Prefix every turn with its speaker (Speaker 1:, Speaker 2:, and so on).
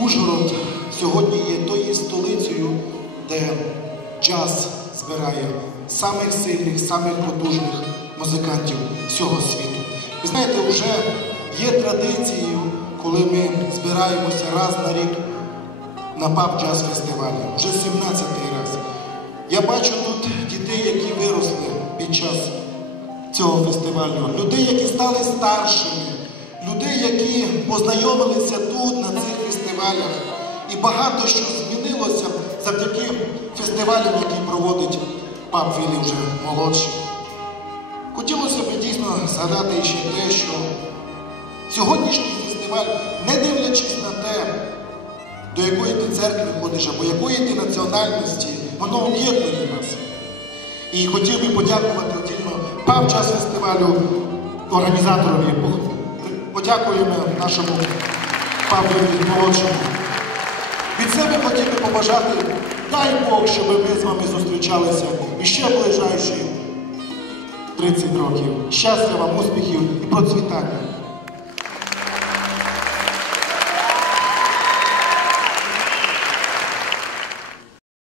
Speaker 1: Ужгород сьогодні є тою столицею, де джаз збирає самих сильних, самих потужних музикантів всього світу. Ви знаєте, вже є традицією, коли ми збираємося раз на рік на ПАП-джаз-фестивалі, вже 17-й раз. Я бачу тут дітей, які виросли під час цього фестивалю, людей, які стали старшими, людей, які познайомилися тут, на цих фестивалях. І багато що змінилося завдяки фестивалям, які проводить пап Вілі вже молодший. Хотілося б дійсно згадати ще те, що сьогоднішній фестиваль, не дивлячись на те, до якої ти церкви ходиш або якої ти національності, воно об'єднує нас. І хотів би подякувати отільно пав час фестивалю організаторові. Подякуємо нашому Павлові молодшому. Від себе хотів би побажати, дай Бог, щоб ми з вами зустрічалися і ще ближайші 30 років. Щастя вам, успіхів і процвітання.